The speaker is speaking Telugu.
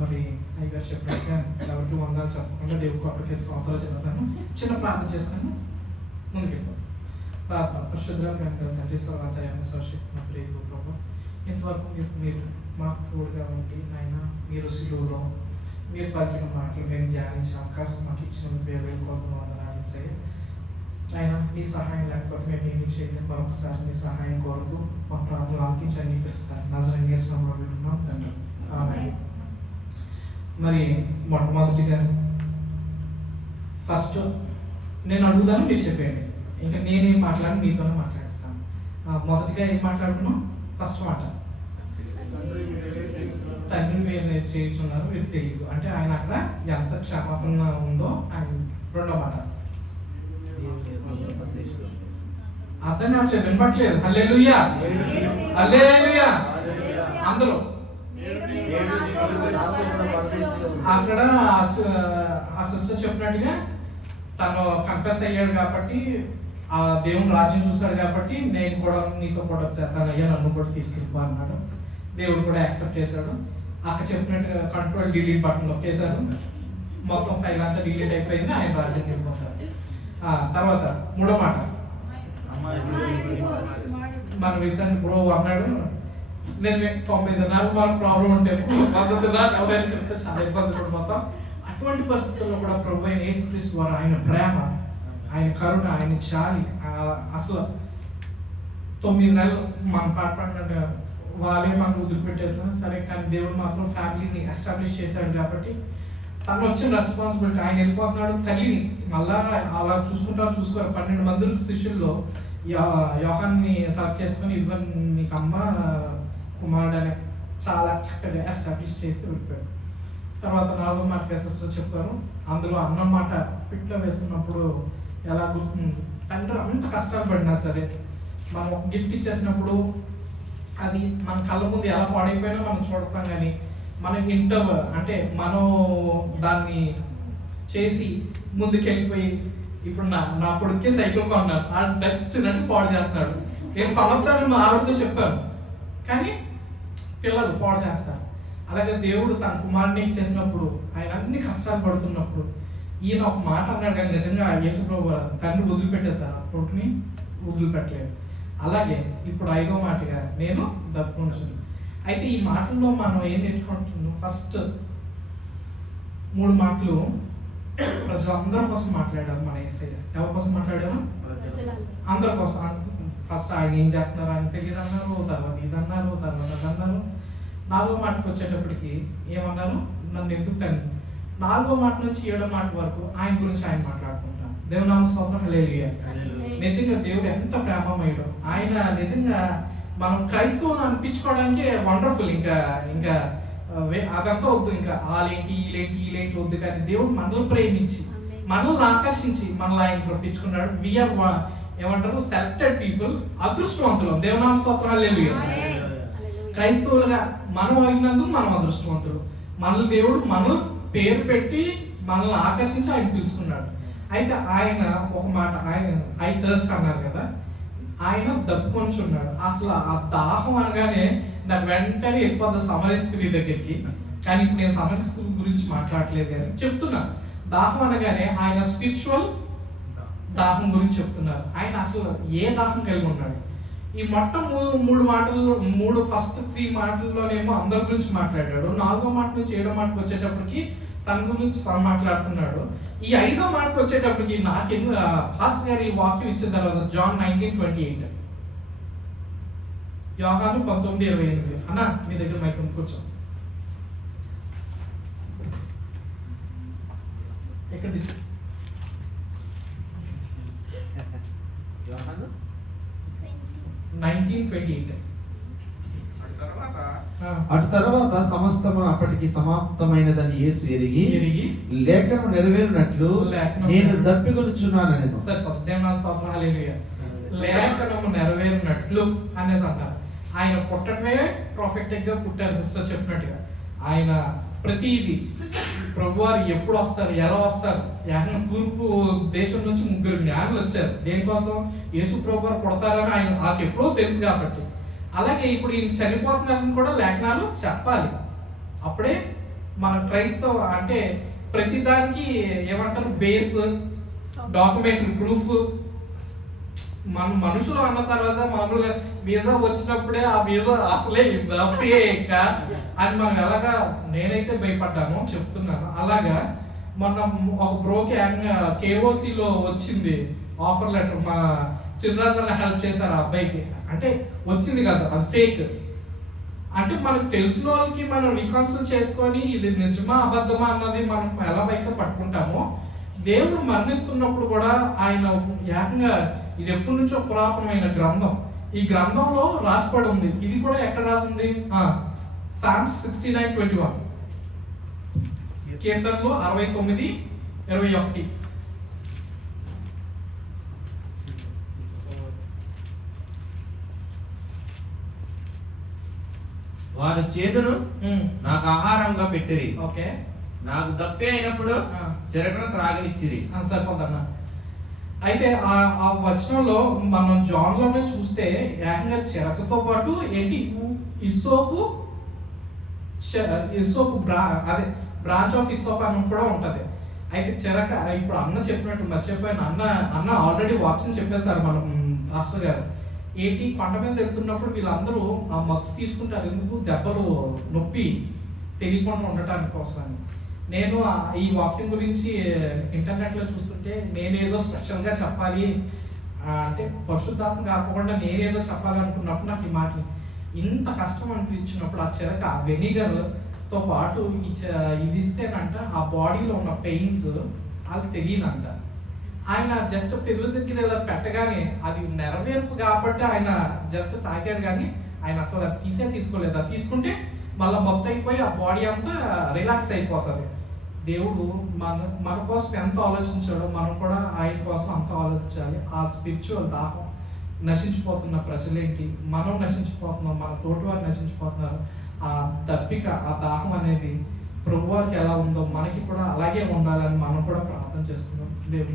మరి అయ్యగారు చెప్పినట్టుగా ఎవరికి వందాలు చెప్పకుండా దేవుడికి అప్పటికేసి అవతల చెప్తాను. చిన్న ప్రార్థన చేసుకుని ముందుకెళ్ళిపోతాం. ప్రార్థన. పరిశుద్ధ తండ్రి సర్వాంతర్యామి సర్వశక్తి ప్రేమ ప్రభు, ఇంతవరకు మీరు మాకు తోడుగా ఉండి ఆయన మీరు శిలువలో మీరు పలికిన మాటలు మేము ధ్యానించే అవకాశం మాకు ఇచ్చిన వేరు కొత్త వందనాలు ఇస్తాయి. ఆయన మీ సహాయం లేకపోతే మేము ఏమి చేయలేదు. మరొకసారి మీ సహాయం కోరుతూ మా ప్రార్థనలు ఆలకించి అంగీకరిస్తాను. నజరేయుని యేసు నామములో వేడుకుంటున్నాం తండ్రి, ఆమేన్. మరి మొట్టమొదటిగా ఫస్ట్ నేను అడుగుదాను, మీరు చెప్పండి. ఇంకా నేనేం మాట్లాడి మీతోనే మాట్లాడిస్తాను. మొదటిగా ఏం మాట్లాడుతున్నాం? ఫస్ట్ మాట, తండ్రి మీరు చేయించున్నారు మీరు తెలియదు అంటే ఆయన అక్కడ ఎంత క్షమాపణ ఉందో ఆయన. రెండో మాట, అర్థం కావట్లేదు, వినపట్లేదు. హల్లెలూయా హల్లెలూయా అందరూ. అక్కడ ఆ సిస్టర్ చెప్పినట్టుగా తను కన్ఫెస్ అయ్యాడు కాబట్టి ఆ దేవుని రాజ్యం చూశాడు కాబట్టి నేను కూడా నీతో కూడా చేస్తాను అయ్యా, నన్ను కూడా తీసుకెళ్ళిపో అన్నాడు. దేవుడు కూడా యాక్సెప్ట్ చేశాడు. అక్క చెప్పినట్టుగా కంట్రోల్ డిలీట్ బటన్ నొక్కేశారు, మొత్తం ఫైల్ అంతా డిలీట్ అయిపోయింది, ఆయన రాజ్యానికి వెళ్ళిపోతారు. తర్వాత మూడో మాట, మన రీసెంట్ బ్రో అన్నాడు నిజమే 9 దినాలు మనకు ప్రాబ్లం ఉంటే 100 దినాలు ఎవరైనా చెప్తే చాలా ఇబ్బంది పడిపోతాం. అటువంటి పరిస్థితుల్లో కూడా ప్రభు అయిన యేసుక్రీస్తు వారు ఆయన ప్రేమ, ఆయన కరుణ, ఆయన చాలి అసలు 9 నెలలు మన పాట వాళ్ళే మనకు వదిలిపెట్టేసిన సరే, కానీ దేవుడు మాత్రం ఫ్యామిలీని ఎస్టాబ్లిష్ చేశాడు కాబట్టి తను వచ్చిన రెస్పాన్సిబిలిటీ. ఆయన వెళ్ళిపోతున్నాడు, తల్లిని మళ్ళా అలా చూసుకోరు. 12 మంది శిష్యుల్లో యోహాన్ని సెలెక్ట్ చేసుకుని ఇదిగో నీకు అమ్మ కుమారుడు అని చాలా చక్కగా ఎస్టాబ్లిష్ చేసి వెళ్ళిపోయాడు. తర్వాత 4వ మాట సిస్టర్ చెప్తారు, అందులో అన్నం మాట పిట్లో వేసుకున్నప్పుడు ఎలా గుర్తుంది. తండ్రి అంత కష్టాలు పడినా సరే మనం ఒక గిఫ్ట్ ఇచ్చేసినప్పుడు అది మన కళ్ళ ముందు ఎలా పాడైపోయినా మనం చూడతాం, కానీ మనం ఇంటర్ అంటే మనం దాన్ని చేసి ముందుకెళ్ళిపోయి ఇప్పుడు నా కొడుకే సైకిల్ కొన్నాను, ఆ నచ్చినట్టు పాడు చేస్తున్నాడు. నేను కొనొద్దాను మా ఆవిడతో చెప్పాను, కానీ పిల్లలు పాడు చేస్తారు. అలాగే దేవుడు తన కుమారుని ఇచ్చేసినప్పుడు ఆయన అన్ని కష్టాలు పడుతున్నప్పుడు ఈయన ఒక మాట అన్నాడు, కానీ నిజంగా యేసుప్రభు తండ్రి వదిలిపెట్టేశారు, ఆ కొడుకుని వదిలిపెట్టలేదు. అలాగే ఇప్పుడు 5వ మాటగా నేను దప్పుకుంటున్నాను. అయితే ఈ మాటల్లో మనం ఏం నేర్చుకుంటున్నాం? ఫస్ట్ 3 మాటలు ప్రజలందరి కోసం మాట్లాడారు. మన యేసయ్య ఎవరి కోసం మాట్లాడారు? అందరి కోసం. ఫస్ట్ ఆయన ఏం చేస్తున్నారు అని తెలియదు అన్నారు, తర్వాత ఇది అన్నారు, తర్వాత అది అన్నారు. 4వ మాటకు వచ్చేటప్పటికి ఏమన్నారు? నన్ను ఎందుకు తండ్రి. 4వ మాట నుంచి 7వ మాట వరకు ఆయన గురించి ఆయన మాట్లాడుకుంటాం. దేవునామ స్తోత్రం, హల్లెలూయా. నిజంగా దేవుడు ఎంత ప్రేమమయుడు. ఆయన నిజంగా మనం క్రైస్తవులు అనిపించుకోవడానికి వండర్ఫుల్. ఇంకా అదంతా వద్దు, ఇంకా వాళ్ళేంటి వీళ్ళేంటి వద్దు, కానీ దేవుడు మనల్ని ప్రేమించి మనల్ని ఆకర్షించి మనల్ని ఆయన రప్పించుకున్నాడు. వీఆర్ ఏమంటారు? సెలెక్టెడ్ పీపుల్, అదృష్టవంతులు. దేవునామ స్తోత్రం, హల్లెలూయా. క్రైస్తవులుగా మనం అయినందుకు మనం అదృష్టవంతులు. మనల్ని దేవుడు మనల్ని పేరు పెట్టి మనల్ని ఆకర్షించి ఆయన పిలుచుకున్నాడు. అయితే ఆయన ఒక మాట, ఆయన ఐ థర్స్ట్ అన్నారు కదా, ఆయన దప్పుకొనిచున్నాడు. అసలు ఆ దాహం అనగానే నాకు వెంటనే వెళ్ళిపోద్ది సమరయ స్త్రీ దగ్గరికి. కానీ ఇప్పుడు నేను సమరయ స్త్రీ గురించి మాట్లాడలేదు, కానీ చెప్తున్నా దాహం అనగానే ఆయన స్పిరిచువల్ దాహం గురించి చెప్తున్నారు. ఆయన అసలు ఏ దాహం కలిగి ఉన్నాడు? ఈ మొత్తం 3 మాటల్లో ఫస్ట్ 3 మాటల్లోనేమో అందరి గురించి మాట్లాడాడు. 4వ మాట నుంచి 7వ మాటకు వచ్చేటప్పటికి తన గురించి మాట్లాడుతున్నాడు. ఈ 5వ మాటకు వచ్చేటప్పటికి నాకెందు ఫాస్ట్ గారు ఈ వాక్యం ఇచ్చిన తర్వాత జాన్ 19:28, యోహాను 19:28. అన్న మీ దగ్గర మైక్ కూర్చో. ఎక్కడ 19:28. అటు తర్వాత సమస్తము అప్పటికి సమాప్తమైనదని యేసు ఎరిగి లేఖనం నెరవేరినట్లు నేను దప్పికొనుచున్నానని. లేఖనము నెరవేరినట్లు అనేసి అన్నారు. ఆయన పుట్టడమే ప్రాఫిటిక్ గా పుట్టారు. సిస్టర్ చెప్పినట్టుగా ఆయన ప్రతిదీ ప్రభువారు ఎప్పుడు వస్తారు, ఎలా వస్తారు. తూర్పు దేశం నుంచి 3 జ్ఞానులు వచ్చారు. దేనికోసం? యేసు ప్రభువారు పుడతారని ఆయన నాకు ఎప్పుడో తెలుసు కాబట్టి. అలాగే ఇప్పుడు ఈయన చనిపోతున్నారని కూడా లేఖనాలు చెప్పాలి. అప్పుడే మన క్రైస్తవ అంటే ప్రతిదానికి ఏమంటారు బేస్ డాక్యుమెంటరీ ప్రూఫ్. మన మనుషులు అన్న తర్వాత మామూలుగా వీసా వచ్చినప్పుడే ఆ వీసా అసలే ఇందా ఫేక్ అని మనం ఎలాగా నేనైతే భయపడ్డాను చెప్తున్నాను. అలాగా మొన్న ఒక బ్రోకి కేఓసిలో వచ్చింది ఆఫర్ లెటర్, మా చిన్నరాజు అన్న హెల్ప్ చేశారు ఆ అబ్బాయికి. అంటే వచ్చింది కదా, అది ఫేక్. అంటే మనకు తెలిసిన వాళ్ళకి మనం రికాన్సిల్ చేసుకొని ఇది నిజమా అబద్ధమా అన్నది మనం ఎలా అయితే పట్టుకుంటామో, దేవుడు మరణిస్తున్నప్పుడు కూడా ఆయన ఏకంగా ఇది ఎప్పటి నుంచో పురాతనమైన గ్రంథం, ఈ గ్రంథంలో రాసిపడి ఉంది. ఇది కూడా ఎక్కడ రాసింది? సామ్స్ 69:21, కీర్తనలు 69:21. వారి చేతును నాకు ఆహారంగా పెట్టిరి, ఓకే, నాకు దప్పి అయినప్పుడు చెరకును త్రాగనిచ్చిరి. సరిపోదన్న. అయితే ఆ వచనంలో మనం జాన్ లోనే చూస్తే ఏకంగా చెరకతో పాటు ఏంటి ఇసోపు అదే బ్రాంచ్ ఆఫ్ ఇసోప్ అని కూడా ఉంటది. అయితే చెరక ఇప్పుడు అన్న చెప్పినట్టు మర్చిపోయిన అన్న ఆల్రెడీ వాక్యం చెప్పేశారు మనం పాస్టర్ గారు. ఏంటి కొండ మీద వెళ్తున్నప్పుడు వీళ్ళందరూ ఆ మత్తు తీసుకుంటారు, ఎందుకు? దెబ్బలు నొప్పి తెలియకుండా ఉండటానికి కోసం. నేను ఈ వాక్యం గురించి ఇంటర్నెట్లో చూస్తుంటే నేనేదో స్పెషల్గా చెప్పాలి అంటే పరిశుద్ధాత్మ కాకుండా నేనేదో చెప్పాలనుకున్నప్పుడు నాకు ఈ మాటలు ఇంత కష్టం అనిపించినప్పుడు ఆ చెరక వెనిగర్తో పాటు ఇది ఇస్తేనంట ఆ బాడీలో ఉన్న పెయిన్స్ వాళ్ళకి తెలియదంట. ఆయన జస్ట్ పిల్లల దగ్గర ఇలా పెట్టగానే అది నెరవేర్పు కాబట్టి ఆయన జస్ట్ తాగాడు, కానీ ఆయన అసలు అది తీసుకోలేదు. అది తీసుకుంటే మళ్ళీ మొత్తం అయిపోయి ఆ బాడీ అంతా రిలాక్స్ అయిపోతుంది. దేవుడు మన కోసం ఎంత ఆలోచించాడో మనం కూడా ఆయన కోసం అంత ఆలోచించాలి. ఆ స్పిరిచువల్ దాహం, నశించిపోతున్న ప్రజలేంటి, మనం నశించిపోతున్నాం, మన తోటివారు నశించిపోతున్నారు. ఆ దప్పిక, ఆ దాహం అనేది ప్రభువారికి ఎలా ఉందో మనకి కూడా అలాగే ఉండాలని మనం కూడా ప్రార్థన చేసుకుందాం. దేవుడి